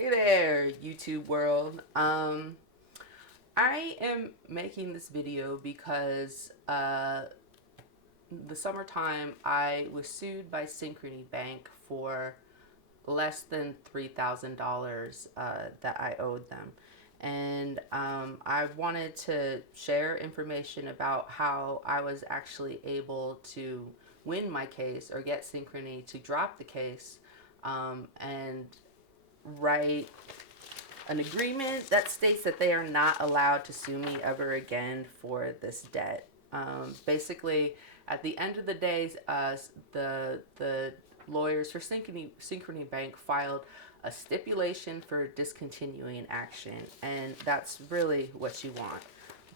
Hey there, YouTube world. I am making this video because the summertime I was sued by Synchrony Bank for less than $3,000 that I owed them. And I wanted to share information about how I was actually able to win my case or get Synchrony to drop the case and write an agreement that states that they are not allowed to sue me ever again for this debt. Basically, at the end of the day, the lawyers for Synchrony Bank filed a stipulation for discontinuing action, and that's really what you want.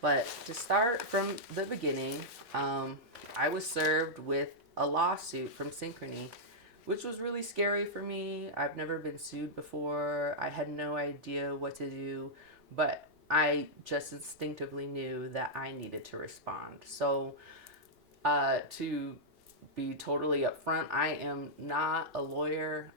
But to start from the beginning, I was served with a lawsuit from Synchrony, which was really scary for me. I've never been sued before. I had no idea what to do, but I just instinctively knew that I needed to respond. So, to be totally upfront, I am not a lawyer,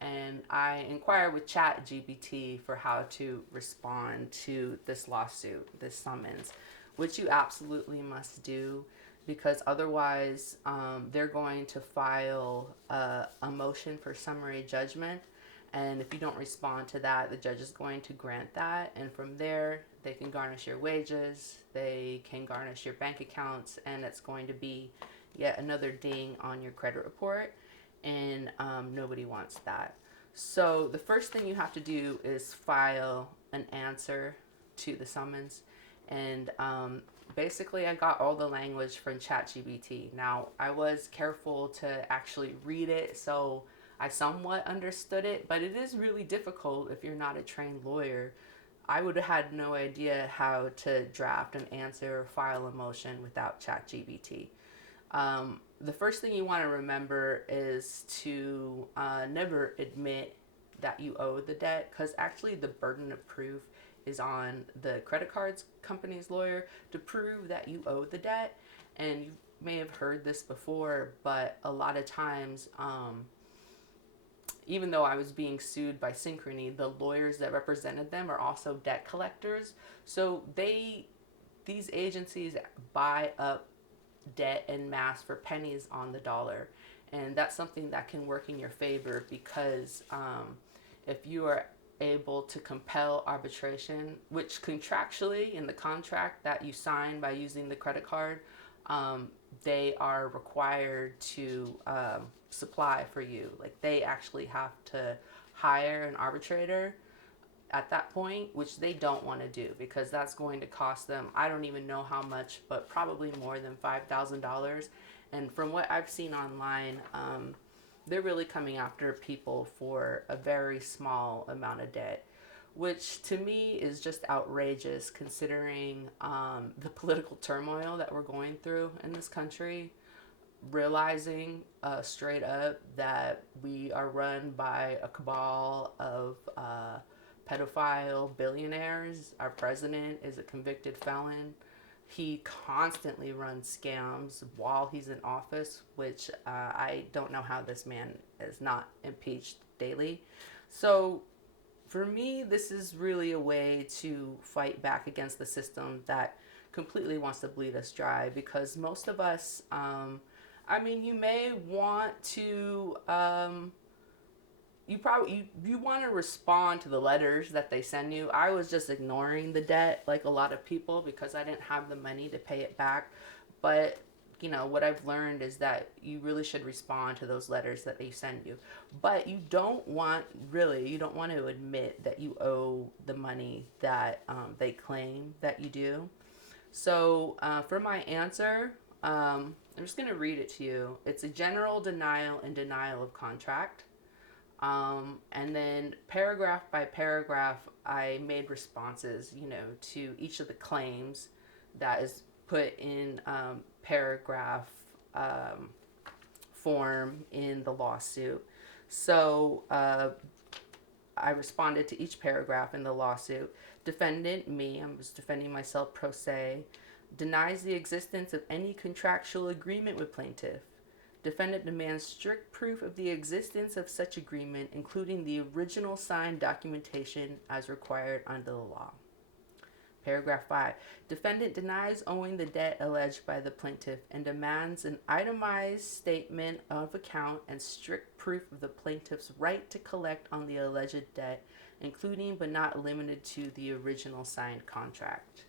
and I inquired with ChatGPT for how to respond to this lawsuit, this summons, which you absolutely must do because otherwise they're going to file a motion for summary judgment. And if you don't respond to that, the judge is going to grant that. And from there, they can garnish your wages, they can garnish your bank accounts, and it's going to be yet another ding on your credit report. And nobody wants that. So the first thing you have to do is file an answer to the summons. And basically, I got all the language from ChatGPT. Now, I was careful to actually read it, so I somewhat understood it, but it is really difficult if you're not a trained lawyer. I would have had no idea how to draft an answer or file a motion without ChatGPT. The first thing you want to remember is to never admit that you owe the debt, because actually the burden of proof is on the credit cards company's lawyer to prove that you owe the debt. And you may have heard this before, but a lot of times, even though I was being sued by Synchrony, the lawyers that represented them are also debt collectors. So these agencies buy up debt en masse for pennies on the dollar. And that's something that can work in your favor because if you are able to compel arbitration, which contractually in the contract that you sign by using the credit card, they are required to supply for you. Like they actually have to hire an arbitrator at that point, which they don't want to do because that's going to cost them, I don't even know how much, but probably more than $5,000. And from what I've seen online, they're really coming after people for a very small amount of debt, which to me is just outrageous considering the political turmoil that we're going through in this country. Realizing straight up that we are run by a cabal of pedophile billionaires. Our president is a convicted felon. He constantly runs scams while he's in office, which I don't know how this man is not impeached daily. So for me, this is really a way to fight back against the system that completely wants to bleed us dry because most of us, you may want to you want to respond to the letters that they send you. I was just ignoring the debt like a lot of people because I didn't have the money to pay it back. But what I've learned is that you really should respond to those letters that they send you. But you don't want to admit that you owe the money that they claim that you do. So for my answer, I'm just going to read it to you. It's a general denial and denial of contract. And then paragraph by paragraph, I made responses, to each of the claims that is put in paragraph form in the lawsuit. So I responded to each paragraph in the lawsuit. Defendant, me, I was defending myself pro se, denies the existence of any contractual agreement with plaintiff. Defendant demands strict proof of the existence of such agreement, including the original signed documentation as required under the law. Paragraph 5. Defendant denies owing the debt alleged by the plaintiff and demands an itemized statement of account and strict proof of the plaintiff's right to collect on the alleged debt, including but not limited to the original signed contract.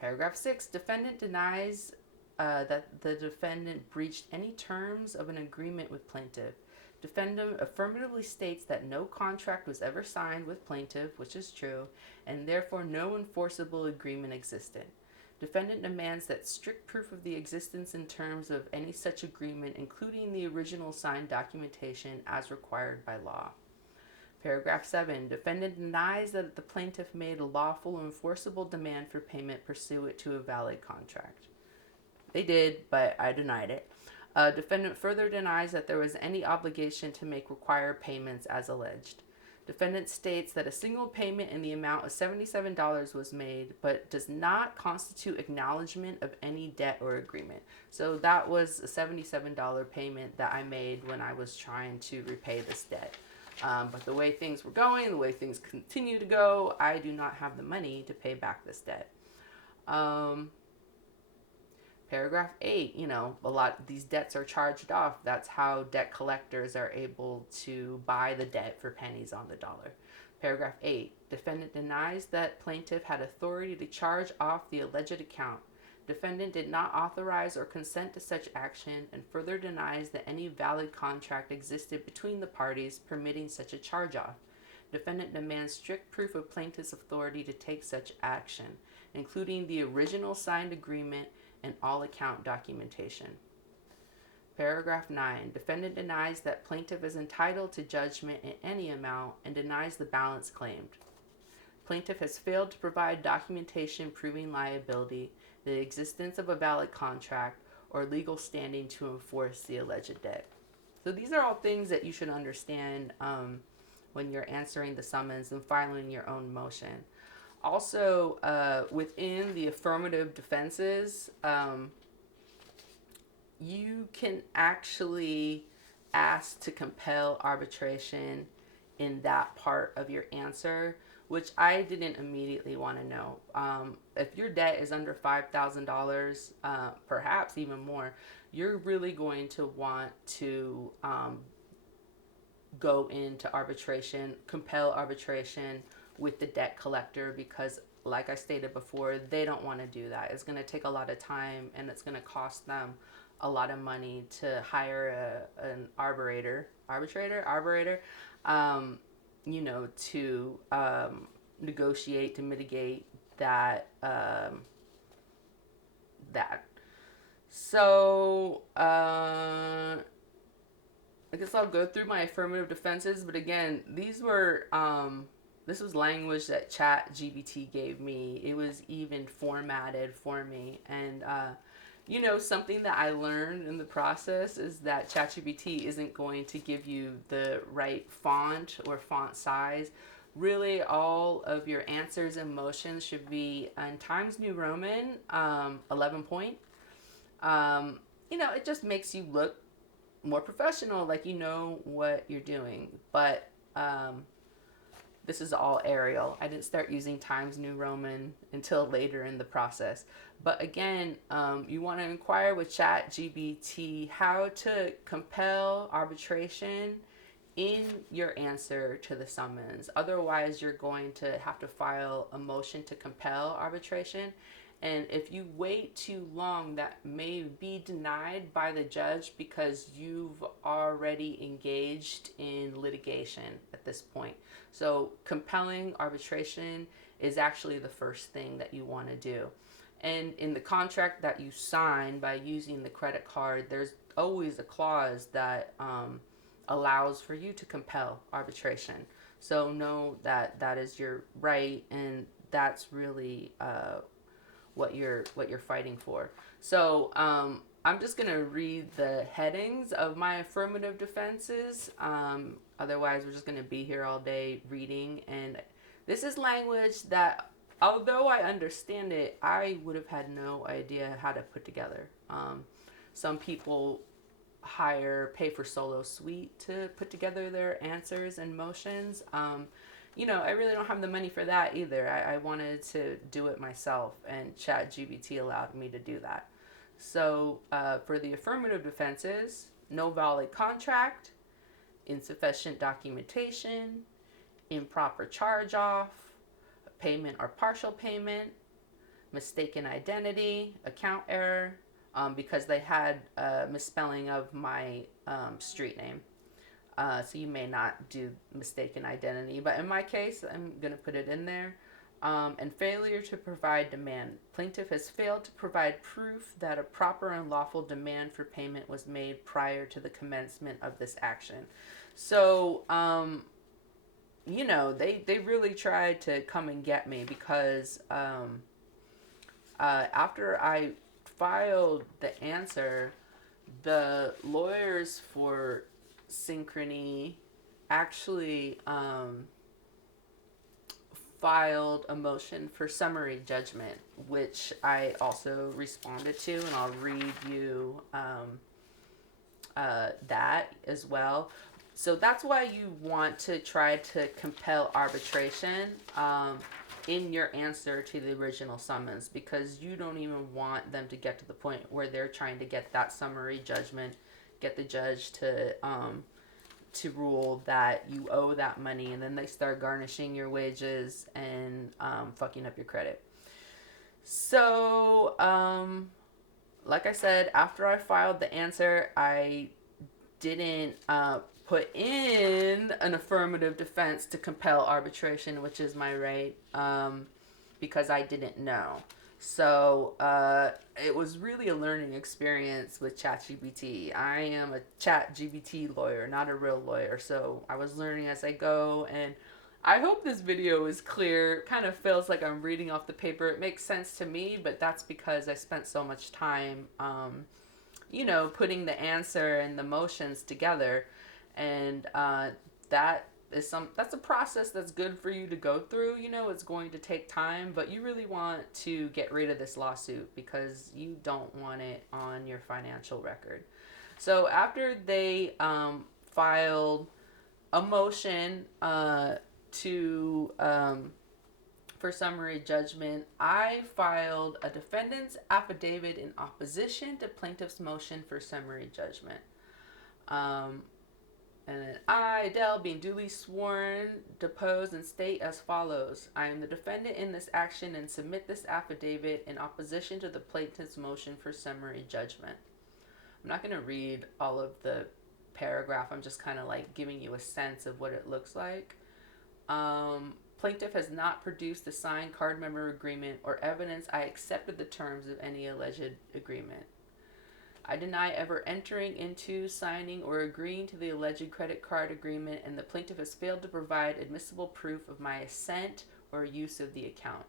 Paragraph 6. Defendant denies that the defendant breached any terms of an agreement with plaintiff. Defendant affirmatively states that no contract was ever signed with plaintiff, which is true, and therefore no enforceable agreement existed. Defendant demands that strict proof of the existence and terms of any such agreement, including the original signed documentation as required by law. Paragraph 7. Defendant denies that the plaintiff made a lawful or enforceable demand for payment pursuant to a valid contract. They did, but I denied it. Defendant further denies that there was any obligation to make required payments as alleged. Defendant states that a single payment in the amount of $77 was made, but does not constitute acknowledgement of any debt or agreement. So that was a $77 payment that I made when I was trying to repay this debt. But the way things were going, the way things continue to go, I do not have the money to pay back this debt. Paragraph 8, a lot of these debts are charged off. That's how debt collectors are able to buy the debt for pennies on the dollar. Paragraph 8, defendant denies that plaintiff had authority to charge off the alleged account. Defendant did not authorize or consent to such action and further denies that any valid contract existed between the parties permitting such a charge-off. Defendant demands strict proof of plaintiff's authority to take such action, including the original signed agreement and all account documentation. Paragraph 9. Defendant denies that plaintiff is entitled to judgment in any amount and denies the balance claimed. Plaintiff has failed to provide documentation proving liability, the existence of a valid contract, or legal standing to enforce the alleged debt. So these are all things that you should understand when you're answering the summons and filing your own motion. Also, within the affirmative defenses, you can actually ask to compel arbitration in that part of your answer, which I didn't immediately want to know. If your debt is under $5,000, perhaps even more, you're really going to want to go into arbitration, compel arbitration with the debt collector, because like I stated before, they don't want to do that. It's going to take a lot of time and it's going to cost them a lot of money to hire an arbitrator, to negotiate, to mitigate that. So, I guess I'll go through my affirmative defenses, but again, these were, this was language that ChatGPT gave me. It was even formatted for me. And, something that I learned in the process is that ChatGPT isn't going to give you the right font or font size. Really, all of your answers and motions should be in Times New Roman, 11 point. It just makes you look more professional, like you know what you're doing. But this is all Arial. I didn't start using Times New Roman until later in the process. But again, you want to inquire with ChatGPT how to compel arbitration in your answer to the summons. Otherwise, you're going to have to file a motion to compel arbitration. And if you wait too long, that may be denied by the judge because you've already engaged in litigation at this point. So compelling arbitration is actually the first thing that you want to do. And in the contract that you sign by using the credit card, there's always a clause that allows for you to compel arbitration. So know that that is your right, and that's really what you're fighting for. So I'm just gonna read the headings of my affirmative defenses. Otherwise, we're just gonna be here all day reading, and this is language that, although I understand it, I would have had no idea how to put together. Some people pay for solo suite to put together their answers and motions. I really don't have the money for that either. I wanted to do it myself, and ChatGPT allowed me to do that. So for the affirmative defenses, no valid contract, insufficient documentation, improper charge off, payment or partial payment, mistaken identity, account error, because they had a misspelling of my street name. So you may not do mistaken identity, but in my case, I'm going to put it in there. And failure to provide demand. Plaintiff has failed to provide proof that a proper and lawful demand for payment was made prior to the commencement of this action. So, they really tried to come and get me because after I filed the answer, the lawyers for Synchrony actually filed a motion for summary judgment, which I also responded to, and I'll read you that as well. So that's why you want to try to compel arbitration in your answer to the original summons, because you don't even want them to get to the point where they're trying to get that summary judgment, get the judge to rule that you owe that money, and then they start garnishing your wages and fucking up your credit. So, like I said, after I filed the answer, I didn't put in an affirmative defense to compel arbitration, which is my right, because I didn't know. So it was really a learning experience with ChatGPT. I am a ChatGPT lawyer, not a real lawyer. So I was learning as I go, and I hope this video is clear. It kind of feels like I'm reading off the paper. It makes sense to me, but that's because I spent so much time, putting the answer and the motions together. And that's a process that's good for you to go through. It's going to take time, but you really want to get rid of this lawsuit because you don't want it on your financial record. So after they filed a motion for summary judgment, I filed a defendant's affidavit in opposition to plaintiff's motion for summary judgment. And then I, Adele, being duly sworn, depose and state as follows. I am the defendant in this action and submit this affidavit in opposition to the plaintiff's motion for summary judgment. I'm not going to read all of the paragraph. I'm just kind of like giving you a sense of what it looks like. Plaintiff has not produced the signed card member agreement or evidence I accepted the terms of any alleged agreement. I deny ever entering into, signing, or agreeing to the alleged credit card agreement, and the plaintiff has failed to provide admissible proof of my assent or use of the account.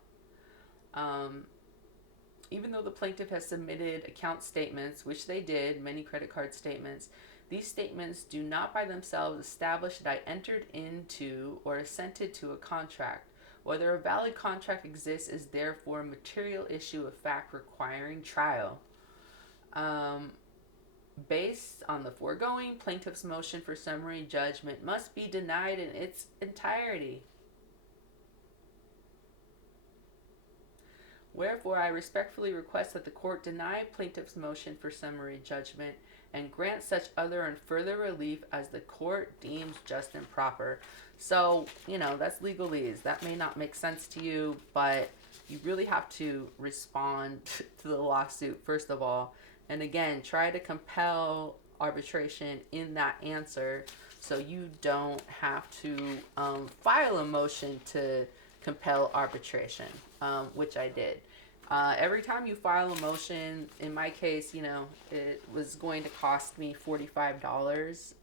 Even though the plaintiff has submitted account statements, which they did, many credit card statements, these statements do not by themselves establish that I entered into or assented to a contract. Whether a valid contract exists is therefore a material issue of fact requiring trial. Based on the foregoing, plaintiff's motion for summary judgment must be denied in its entirety. Wherefore, I respectfully request that the court deny plaintiff's motion for summary judgment and grant such other and further relief as the court deems just and proper. So, that's legalese. That may not make sense to you, but you really have to respond to the lawsuit, first of all. And again, try to compel arbitration in that answer so you don't have to file a motion to compel arbitration, which I did. Every time you file a motion, in my case, it was going to cost me $45.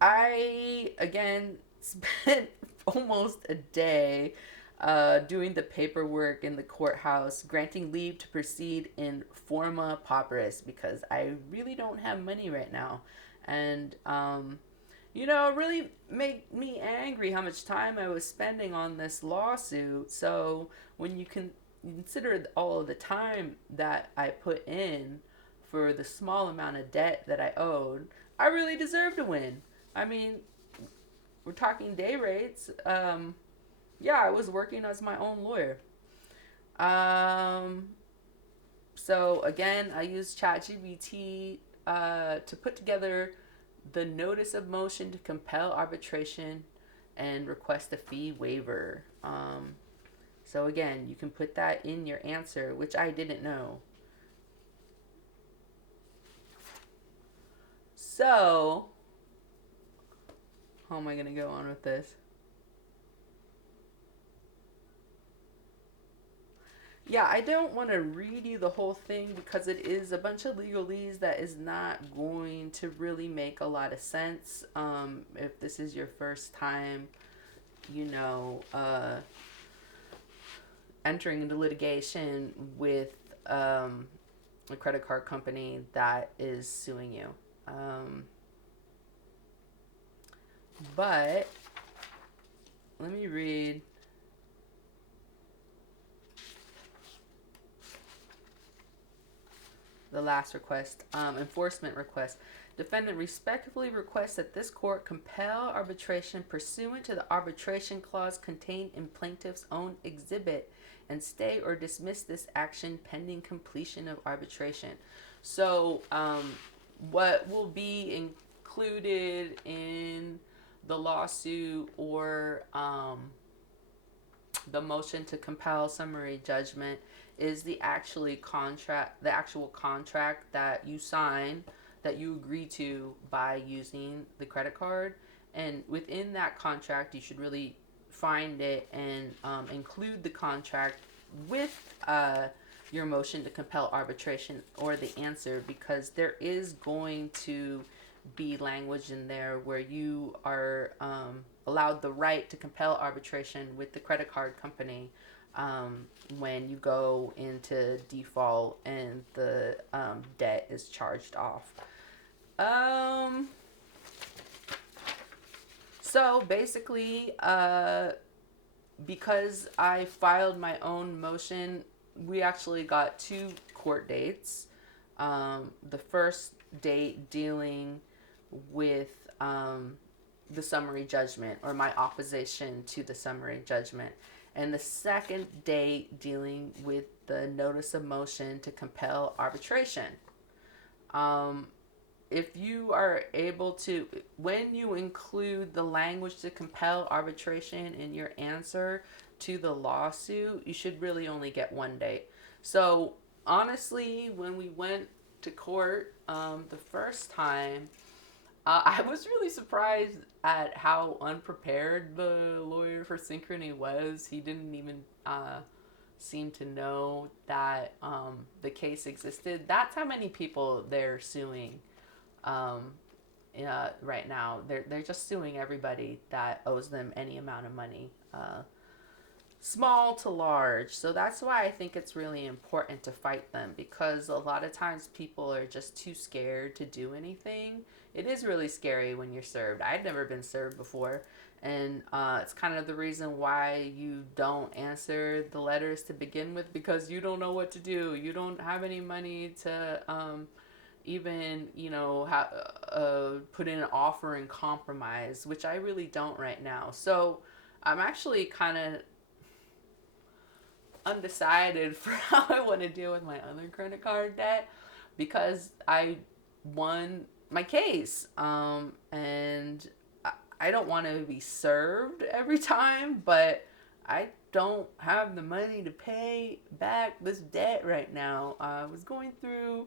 I, again, spent almost a day doing the paperwork in the courthouse, granting leave to proceed in forma pauperis, because I really don't have money right now. And, it really made me angry how much time I was spending on this lawsuit. So when you can consider all of the time that I put in for the small amount of debt that I owed, I really deserve to win. I mean, we're talking day rates. Yeah, I was working as my own lawyer. Um, so again, I used ChatGPT to put together the notice of motion to compel arbitration and request a fee waiver. So again, you can put that in your answer, which I didn't know. So, how am I going to go on with this? Yeah, I don't want to read you the whole thing because it is a bunch of legalese that is not going to really make a lot of sense. If this is your first time, you know, entering into litigation with a credit card company that is suing you. But let me read. The last request, enforcement request. Defendant respectfully requests that this court compel arbitration pursuant to the arbitration clause contained in plaintiff's own exhibit and stay or dismiss this action pending completion of arbitration. So, what will be included in the lawsuit or the motion to compel summary judgment is the actual contract that you sign, that you agree to by using the credit card. And within that contract, you should really find it and include the contract with your motion to compel arbitration or the answer, because there is going to be language in there where you are allowed the right to compel arbitration with the credit card company when you go into default and the debt is charged off. So basically, because I filed my own motion, we actually got 2 court dates. The first date dealing with the summary judgment, or my opposition to the summary judgment, and the second date dealing with the notice of motion to compel arbitration. If you are able to, when you include the language to compel arbitration in your answer to the lawsuit, you should really only get 1 date. So honestly, when we went to court the first time, I was really surprised at how unprepared the lawyer for Synchrony was. He didn't even seem to know that the case existed. That's how many people they're suing right now. They're just suing everybody that owes them any amount of money, small to large. So that's why I think it's really important to fight them, because a lot of times people are just too scared to do anything. It is really scary when you're served. I'd never been served before, and it's kind of the reason why you don't answer the letters to begin with, because you don't know what to do. You don't have any money to even, put in an offer and compromise, which I really don't right now. So I'm actually kind of undecided for how I want to deal with my other credit card debt, because I won my case, and I don't want to be served every time, but I don't have the money to pay back this debt right now. I was going through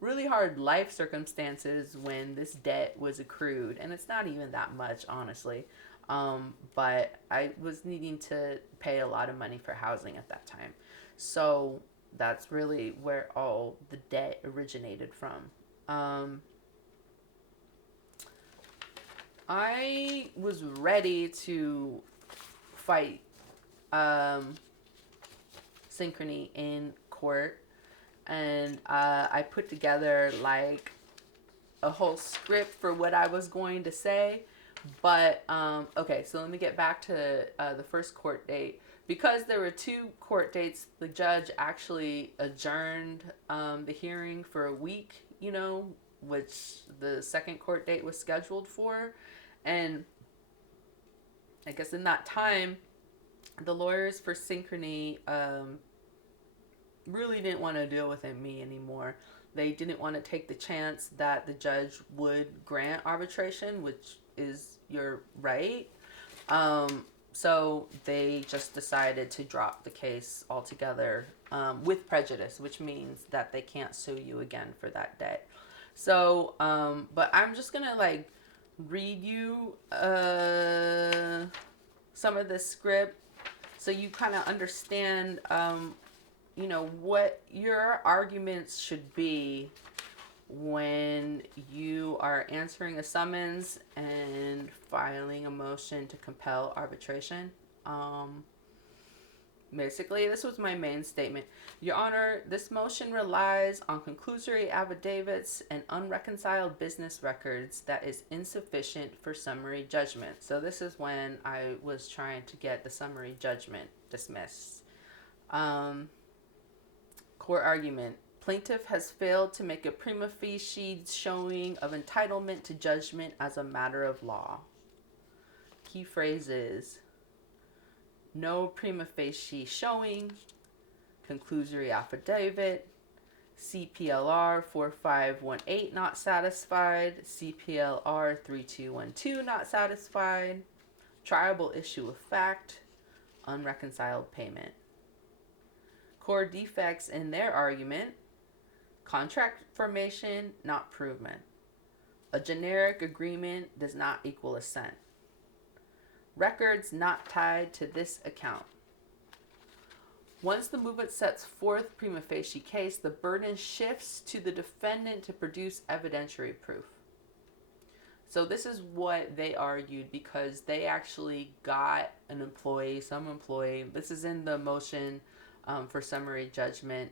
really hard life circumstances when this debt was accrued, and it's not even that much, honestly. But I was needing to pay a lot of money for housing at that time. So that's really where all the debt originated from. I was ready to fight Synchrony in court, and I put together like a whole script for what I was going to say. But okay, so let me get back to the first court date. Because there were 2 court dates, the judge actually adjourned the hearing for a week, which the second court date was scheduled for. And I guess in that time, the lawyers for Synchrony really didn't want to deal with me anymore. They didn't want to take the chance that the judge would grant arbitration, which is your right. So they just decided to drop the case altogether, with prejudice, which means that they can't sue you again for that debt. So, but I'm just gonna read you some of this script so you kind of understand, what your arguments should be when you are answering a summons and filing a motion to compel arbitration. Basically, this was my main statement. Your Honor, this motion relies on conclusory affidavits and unreconciled business records that is insufficient for summary judgment. So this is when I was trying to get the summary judgment dismissed. Court argument. Plaintiff has failed to make a prima facie showing of entitlement to judgment as a matter of law. Key phrases: no prima facie showing, conclusory affidavit, CPLR 4518 not satisfied, CPLR 3212 not satisfied, triable issue of fact, unreconciled payment. Core defects in their argument: contract formation not proven. A generic agreement does not equal assent. Records not tied to this account. Once the movement sets forth prima facie case, the burden shifts to the defendant to produce evidentiary proof. So this is what they argued, because they actually got some employee, this is in the motion for summary judgment,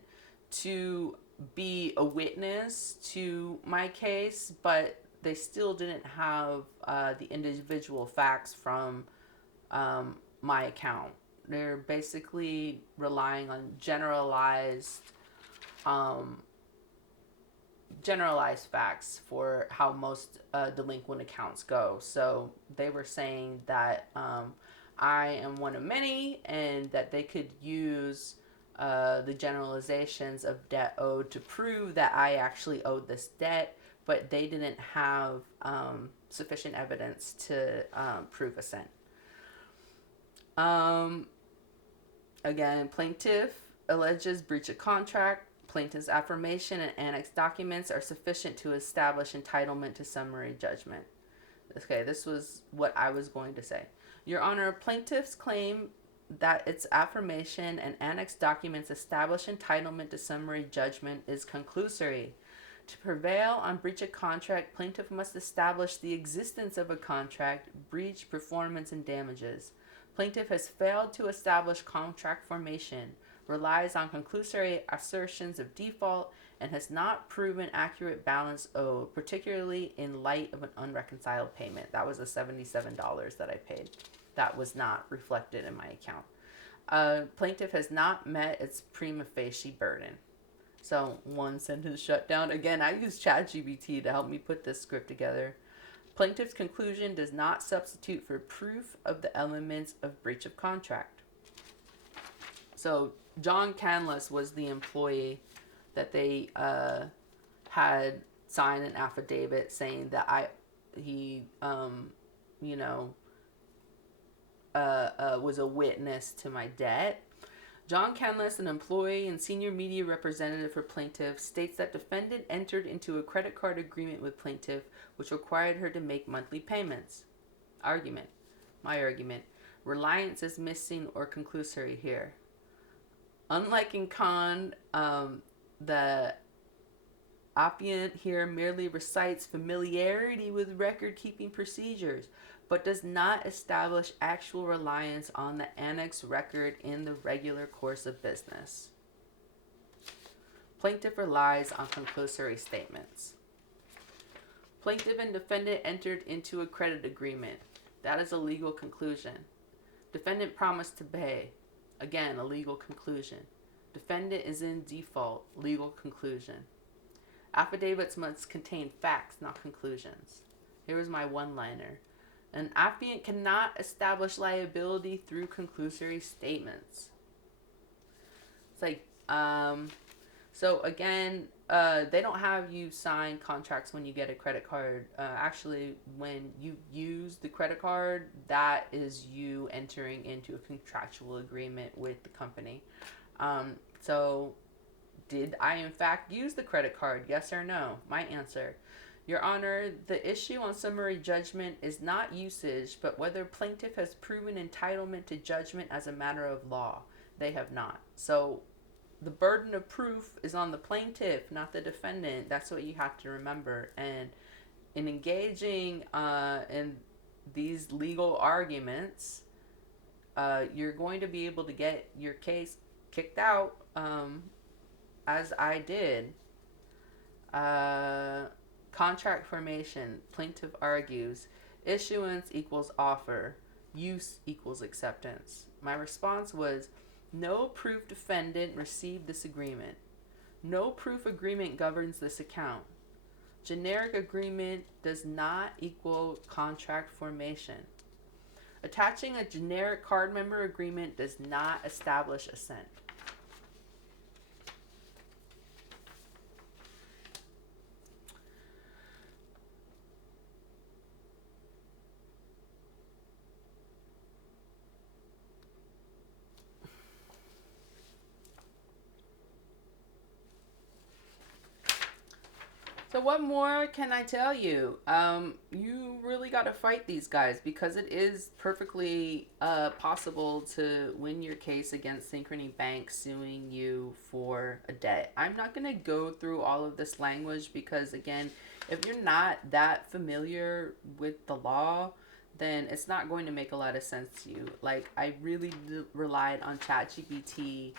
to be a witness to my case, but they still didn't have the individual facts from my account. They're basically relying on generalized facts for how most delinquent accounts go. So they were saying that I am one of many, and that they could use the generalizations of debt owed to prove that I actually owed this debt, but they didn't have sufficient evidence to prove assent. Again, plaintiff alleges breach of contract. Plaintiff's affirmation and annex documents are sufficient to establish entitlement to summary judgment. Okay, this was what I was going to say. Your Honor, plaintiff's claim that its affirmation and annex documents establish entitlement to summary judgment is conclusory. To prevail on breach of contract, plaintiff must establish the existence of a contract, breach, performance, and damages. Plaintiff has failed to establish contract formation, relies on conclusory assertions of default, and has not proven accurate balance owed, particularly in light of an unreconciled payment. That was the $77 that I paid. That was not reflected in my account. Plaintiff has not met its prima facie burden. So, one sentence shutdown. Again, I used ChatGPT to help me put this script together. Plaintiff's conclusion does not substitute for proof of the elements of breach of contract. So, John Canless was the employee that they had signed an affidavit saying that he was a witness to my debt. John Canless, an employee and senior media representative for plaintiff, states that defendant entered into a credit card agreement with plaintiff which required her to make monthly payments. Argument. My argument. Reliance is missing or conclusory here. Unlike in Con, the opponent here merely recites familiarity with record-keeping procedures, but does not establish actual reliance on the annex record in the regular course of business. Plaintiff relies on conclusory statements. Plaintiff and defendant entered into a credit agreement. That is a legal conclusion. Defendant promised to pay. Again, a legal conclusion. Defendant is in default. Legal conclusion. Affidavits must contain facts, not conclusions. Here was my one-liner. An affiant cannot establish liability through conclusory statements. It's like, so again, they don't have you sign contracts when you get a credit card. Actually, when you use the credit card, that is you entering into a contractual agreement with the company. So did I in fact use the credit card? Yes or no? My answer: Your Honor, the issue on summary judgment is not usage, but whether plaintiff has proven entitlement to judgment as a matter of law. They have not. So the burden of proof is on the plaintiff, not the defendant. That's what you have to remember. And in engaging in these legal arguments, you're going to be able to get your case kicked out, as I did. Contract formation. Plaintiff argues issuance equals offer, use equals acceptance. My response was, no proof defendant received this agreement. No proof agreement governs this account. Generic agreement does not equal contract formation. Attaching a generic card member agreement does not establish assent. So what more can I tell you? You really got to fight these guys, because it is perfectly possible to win your case against Synchrony Bank suing you for a debt. I'm not going to go through all of this language because, again, if you're not that familiar with the law, then it's not going to make a lot of sense to you. Like, I really relied on ChatGPT